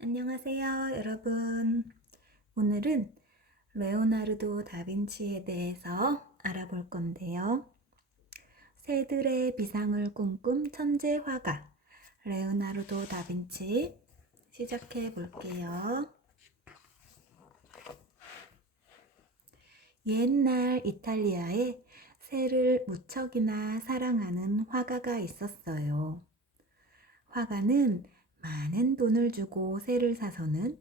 안녕하세요, 여러분. 오늘은 레오나르도 다빈치에 대해서 알아볼 건데요. 새들의 비상을 꿈꾼 천재 화가 레오나르도 다빈치 시작해 볼게요. 옛날 이탈리아에 새를 무척이나 사랑하는 화가가 있었어요. 화가는 많은 돈을 주고 새를 사서는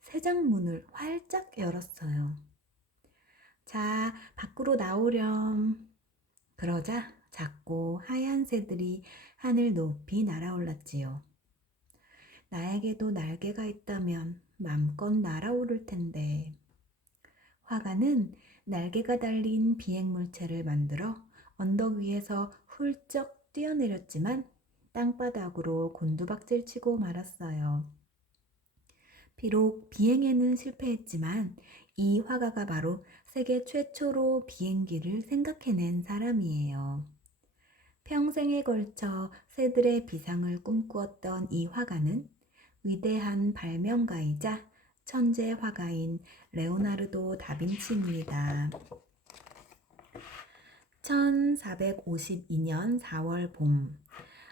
새장문을 활짝 열었어요. 자, 밖으로 나오렴. 그러자 작고 하얀 새들이 하늘 높이 날아올랐지요. 나에게도 날개가 있다면 맘껏 날아오를 텐데. 화가는 날개가 달린 비행물체를 만들어 언덕 위에서 훌쩍 뛰어내렸지만 땅바닥으로 곤두박질 치고 말았어요. 비록 비행에는 실패했지만 이 화가가 바로 세계 최초로 비행기를 생각해낸 사람이에요. 평생에 걸쳐 새들의 비상을 꿈꾸었던 이 화가는 위대한 발명가이자 천재 화가인 레오나르도 다빈치입니다. 1452년 4월 봄,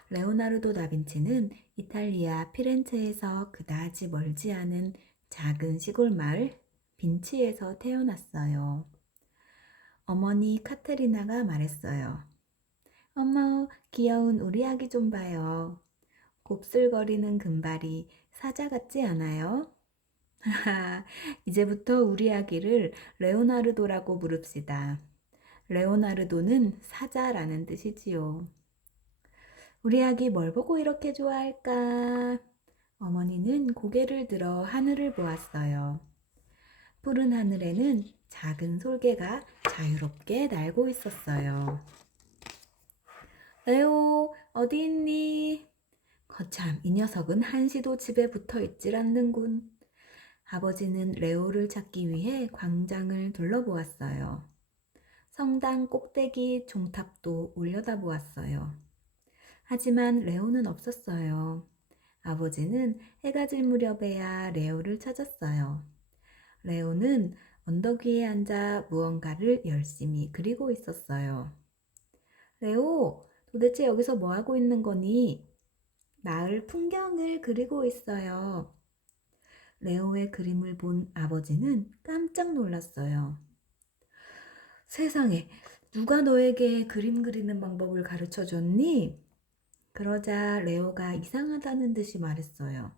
레오나르도 다빈치는 이탈리아 피렌체에서 그다지 멀지 않은 작은 시골 마을 빈치에서 태어났어요. 어머니 카테리나가 말했어요. 어머, 귀여운 우리 아기 좀 봐요. 곱슬거리는 금발이 사자 같지 않아요? 하하, 이제부터 우리 아기를 레오나르도라고 부릅시다. 레오나르도는 사자라는 뜻이지요. 우리 아기 뭘 보고 이렇게 좋아할까? 어머니는 고개를 들어 하늘을 보았어요. 푸른 하늘에는 작은 솔개가 자유롭게 날고 있었어요. 레오, 어디 있니? 거참, 이 녀석은 한시도 집에 붙어 있질 않는군. 아버지는 레오를 찾기 위해 광장을 둘러보았어요. 성당 꼭대기 종탑도 올려다보았어요. 하지만 레오는 없었어요. 아버지는 해가 질 무렵에야 레오를 찾았어요. 레오는 언덕 위에 앉아 무언가를 열심히 그리고 있었어요. 레오, 도대체 여기서 뭐 하고 있는 거니? 마을 풍경을 그리고 있어요. 레오의 그림을 본 아버지는 깜짝 놀랐어요. 세상에, 누가 너에게 그림 그리는 방법을 가르쳐 줬니? 그러자 레오가 이상하다는 듯이 말했어요.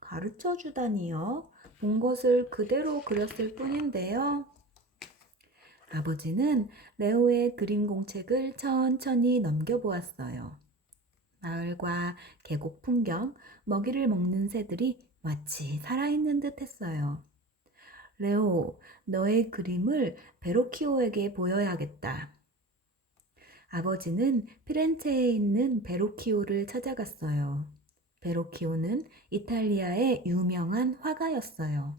가르쳐 주다니요? 본 것을 그대로 그렸을 뿐인데요. 아버지는 레오의 그림 공책을 천천히 넘겨보았어요. 마을과 계곡 풍경, 먹이를 먹는 새들이 마치 살아있는 듯 했어요. 레오, 너의 그림을 베로키오에게 보여야겠다. 아버지는 피렌체에 있는 베로키오를 찾아갔어요. 베로키오는 이탈리아의 유명한 화가였어요.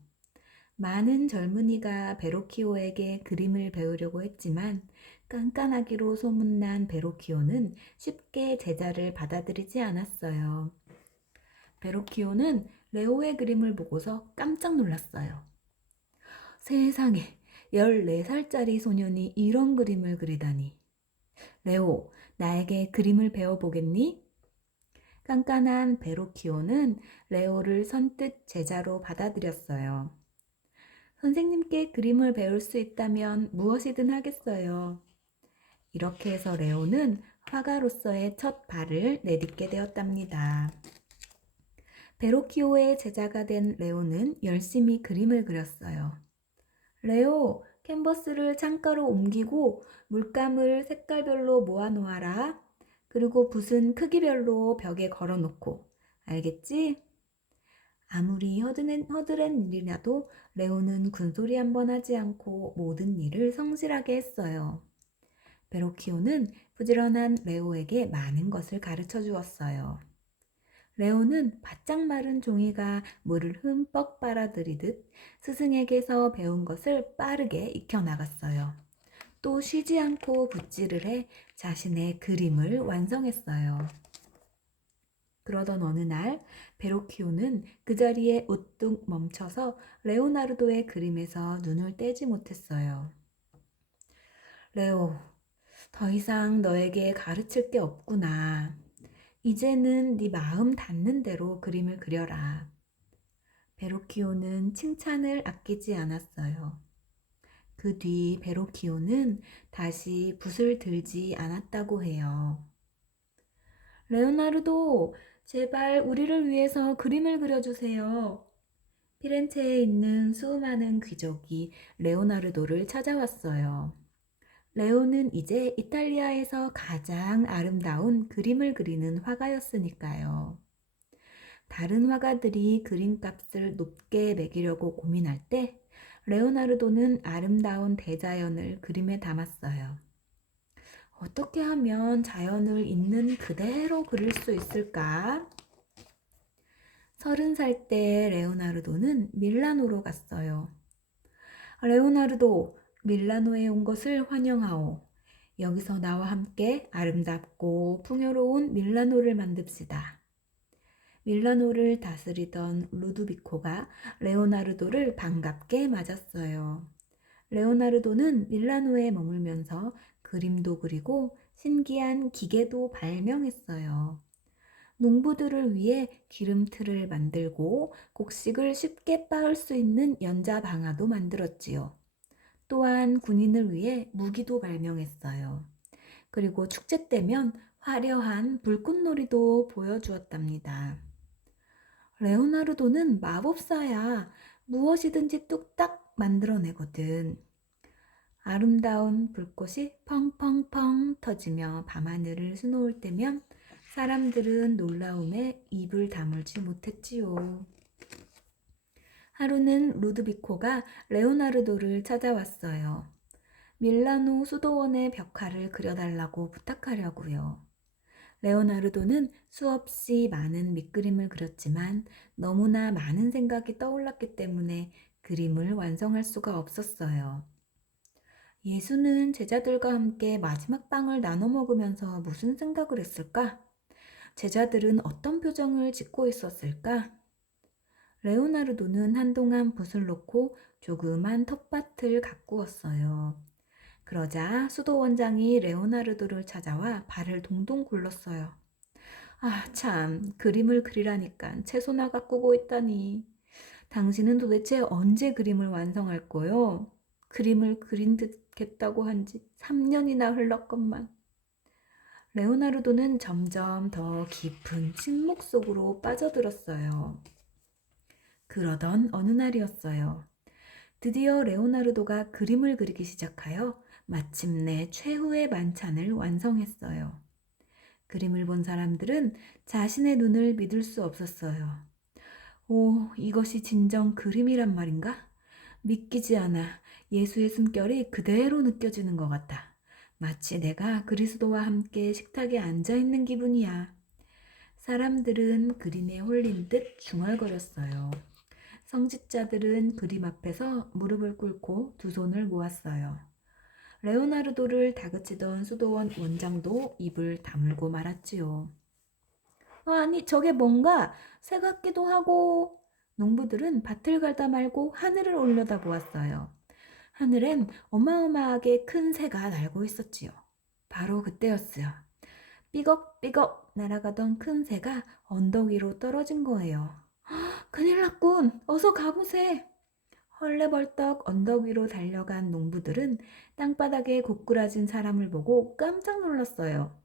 많은 젊은이가 베로키오에게 그림을 배우려고 했지만 깐깐하기로 소문난 베로키오는 쉽게 제자를 받아들이지 않았어요. 베로키오는 레오의 그림을 보고서 깜짝 놀랐어요. 세상에, 14살짜리 소년이 이런 그림을 그리다니. 레오, 나에게 그림을 배워보겠니? 깐깐한 베로키오는 레오를 선뜻 제자로 받아들였어요. 선생님께 그림을 배울 수 있다면 무엇이든 하겠어요. 이렇게 해서 레오는 화가로서의 첫 발을 내딛게 되었답니다. 베로키오의 제자가 된 레오는 열심히 그림을 그렸어요. 레오, 캔버스를 창가로 옮기고 물감을 색깔별로 모아놓아라. 그리고 붓은 크기별로 벽에 걸어놓고. 알겠지? 아무리 허드렛 일이라도 레오는 군소리 한 번 하지 않고 모든 일을 성실하게 했어요. 베로키오는 부지런한 레오에게 많은 것을 가르쳐 주었어요. 레오는 바짝 마른 종이가 물을 흠뻑 빨아들이듯 스승에게서 배운 것을 빠르게 익혀나갔어요. 또 쉬지 않고 붓질을 해 자신의 그림을 완성했어요. 그러던 어느 날 베로키오는 그 자리에 우뚝 멈춰서 레오나르도의 그림에서 눈을 떼지 못했어요. 레오, 더 이상 너에게 가르칠 게 없구나. 이제는 네 마음 닿는 대로 그림을 그려라. 베로키오는 칭찬을 아끼지 않았어요. 그 뒤 베로키오는 다시 붓을 들지 않았다고 해요. 레오나르도, 제발 우리를 위해서 그림을 그려주세요. 피렌체에 있는 수많은 귀족이 레오나르도를 찾아왔어요. 레오는 이제 이탈리아에서 가장 아름다운 그림을 그리는 화가였으니까요. 다른 화가들이 그림값을 높게 매기려고 고민할 때 레오나르도는 아름다운 대자연을 그림에 담았어요. 어떻게 하면 자연을 있는 그대로 그릴 수 있을까? 30살 때 레오나르도는 밀라노로 갔어요. 레오나르도, 밀라노에 온 것을 환영하오. 여기서 나와 함께 아름답고 풍요로운 밀라노를 만듭시다. 밀라노를 다스리던 루두비코가 레오나르도를 반갑게 맞았어요. 레오나르도는 밀라노에 머물면서 그림도 그리고 신기한 기계도 발명했어요. 농부들을 위해 기름틀을 만들고 곡식을 쉽게 빻을 수 있는 연자방아도 만들었지요. 또한 군인을 위해 무기도 발명했어요. 그리고 축제 때면 화려한 불꽃놀이도 보여주었답니다. 레오나르도는 마법사야. 무엇이든지 뚝딱 만들어내거든. 아름다운 불꽃이 펑펑펑 터지며 밤하늘을 수놓을 때면 사람들은 놀라움에 입을 다물지 못했지요. 하루는 루드비코가 레오나르도를 찾아왔어요. 밀라노 수도원의 벽화를 그려달라고 부탁하려고요. 레오나르도는 수없이 많은 밑그림을 그렸지만 너무나 많은 생각이 떠올랐기 때문에 그림을 완성할 수가 없었어요. 예수는 제자들과 함께 마지막 빵을 나눠 먹으면서 무슨 생각을 했을까? 제자들은 어떤 표정을 짓고 있었을까? 레오나르도는 한동안 붓을 놓고 조그만 텃밭을 가꾸었어요. 그러자 수도원장이 레오나르도를 찾아와 발을 동동 굴렀어요. 아, 참, 그림을 그리라니까 채소나 가꾸고 있다니. 당신은 도대체 언제 그림을 완성할 거요? 그림을 그린 듯겠다고 한 지 3년이나 흘렀건만. 레오나르도는 점점 더 깊은 침묵 속으로 빠져들었어요. 그러던 어느 날이었어요. 드디어 레오나르도가 그림을 그리기 시작하여 마침내 최후의 만찬을 완성했어요. 그림을 본 사람들은 자신의 눈을 믿을 수 없었어요. 오, 이것이 진정 그림이란 말인가? 믿기지 않아. 예수의 숨결이 그대로 느껴지는 것 같다. 마치 내가 그리스도와 함께 식탁에 앉아 있는 기분이야. 사람들은 그림에 홀린 듯 중얼거렸어요. 성직자들은 그림 앞에서 무릎을 꿇고 두 손을 모았어요. 레오나르도를 다그치던 수도원 원장도 입을 다물고 말았지요. 아니, 저게 뭔가 새 같기도 하고. 농부들은 밭을 갈다 말고 하늘을 올려다 보았어요. 하늘엔 어마어마하게 큰 새가 날고 있었지요. 바로 그때였어요. 삐걱삐걱 날아가던 큰 새가 언덕 위로 떨어진 거예요. 큰일 났군. 어서 가보세. 헐레벌떡 언덕 위로 달려간 농부들은 땅바닥에 고꾸라진 사람을 보고 깜짝 놀랐어요.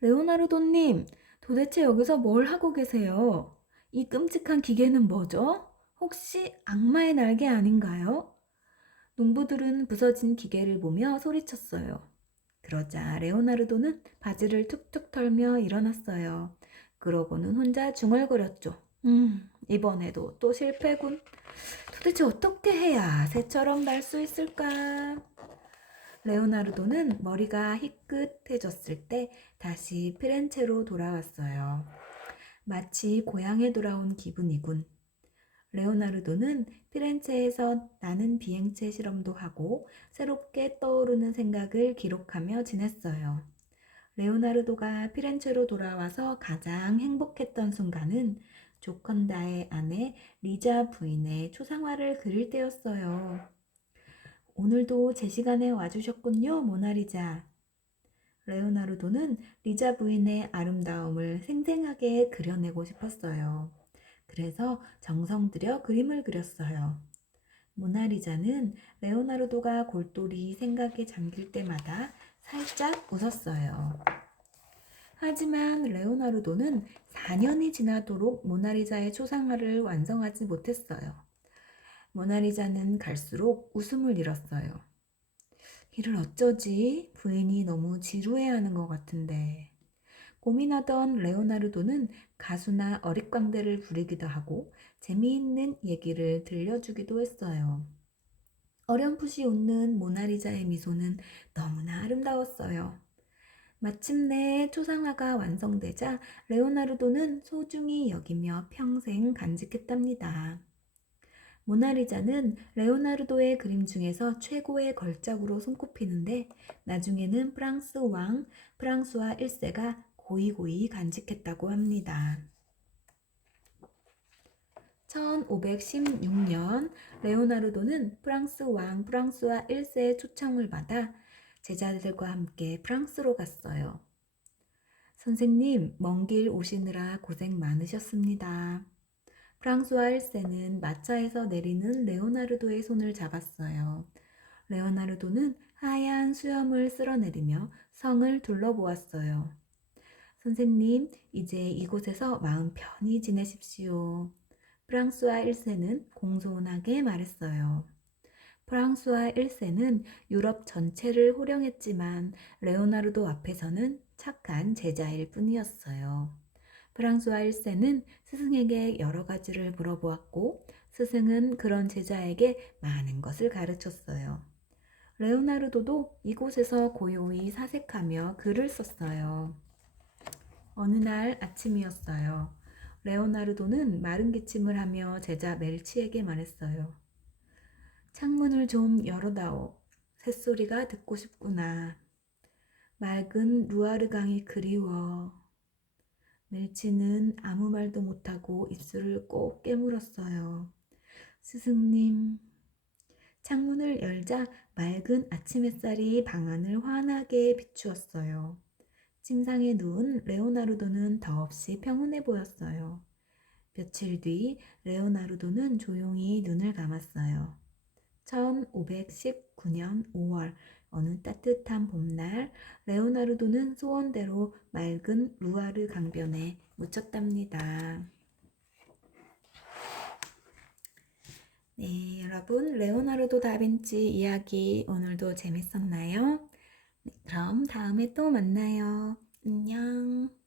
레오나르도님, 도대체 여기서 뭘 하고 계세요? 이 끔찍한 기계는 뭐죠? 혹시 악마의 날개 아닌가요? 농부들은 부서진 기계를 보며 소리쳤어요. 그러자 레오나르도는 바지를 툭툭 털며 일어났어요. 그러고는 혼자 중얼거렸죠. 이번에도 또 실패군. 도대체 어떻게 해야 새처럼 날 수 있을까? 레오나르도는 머리가 희끗해졌을 때 다시 피렌체로 돌아왔어요. 마치 고향에 돌아온 기분이군. 레오나르도는 피렌체에서 나는 비행체 실험도 하고 새롭게 떠오르는 생각을 기록하며 지냈어요. 레오나르도가 피렌체로 돌아와서 가장 행복했던 순간은 조컨다의 아내 리자 부인의 초상화를 그릴 때였어요. 오늘도 제 시간에 와주셨군요, 모나리자. 레오나르도는 리자 부인의 아름다움을 생생하게 그려내고 싶었어요. 그래서 정성 들여 그림을 그렸어요. 모나리자는 레오나르도가 골똘히 생각에 잠길 때마다 살짝 웃었어요. 하지만 레오나르도는 4년이 지나도록 모나리자의 초상화를 완성하지 못했어요. 모나리자는 갈수록 웃음을 잃었어요. 이를 어쩌지? 부인이 너무 지루해하는 것 같은데. 고민하던 레오나르도는 가수나 어릿광대를 부리기도 하고 재미있는 얘기를 들려주기도 했어요. 어렴풋이 웃는 모나리자의 미소는 너무나 아름다웠어요. 마침내 초상화가 완성되자 레오나르도는 소중히 여기며 평생 간직했답니다. 모나리자는 레오나르도의 그림 중에서 최고의 걸작으로 손꼽히는데 나중에는 프랑스 왕 프랑수아 1세가 고이고이 간직했다고 합니다. 1516년 레오나르도는 프랑스 왕 프랑수아 1세의 초청을 받아 제자들과 함께 프랑스로 갔어요. 선생님, 먼 길 오시느라 고생 많으셨습니다. 프랑수아 1세는 마차에서 내리는 레오나르도의 손을 잡았어요. 레오나르도는 하얀 수염을 쓸어내리며 성을 둘러보았어요. 선생님, 이제 이곳에서 마음 편히 지내십시오. 프랑수아 1세는 공손하게 말했어요. 프랑수아 1세는 유럽 전체를 호령했지만 레오나르도 앞에서는 착한 제자일 뿐이었어요. 프랑수아 1세는 스승에게 여러 가지를 물어보았고 스승은 그런 제자에게 많은 것을 가르쳤어요. 레오나르도도 이곳에서 고요히 사색하며 글을 썼어요. 어느 날 아침이었어요. 레오나르도는 마른 기침을 하며 제자 멜치에게 말했어요. 창문을 좀 열어다오. 새소리가 듣고 싶구나. 맑은 루아르 강이 그리워. 멜치는 아무 말도 못하고 입술을 꼭 깨물었어요. 스승님. 창문을 열자 맑은 아침 햇살이 방 안을 환하게 비추었어요. 침상에 누운 레오나르도는 더없이 평온해 보였어요. 며칠 뒤 레오나르도는 조용히 눈을 감았어요. 1519년 5월 어느 따뜻한 봄날 레오나르도는 소원대로 맑은 루아르 강변에 묻혔답니다. 네, 여러분 레오나르도 다빈치 이야기 오늘도 재밌었나요? 네, 그럼 다음에 또 만나요. 안녕.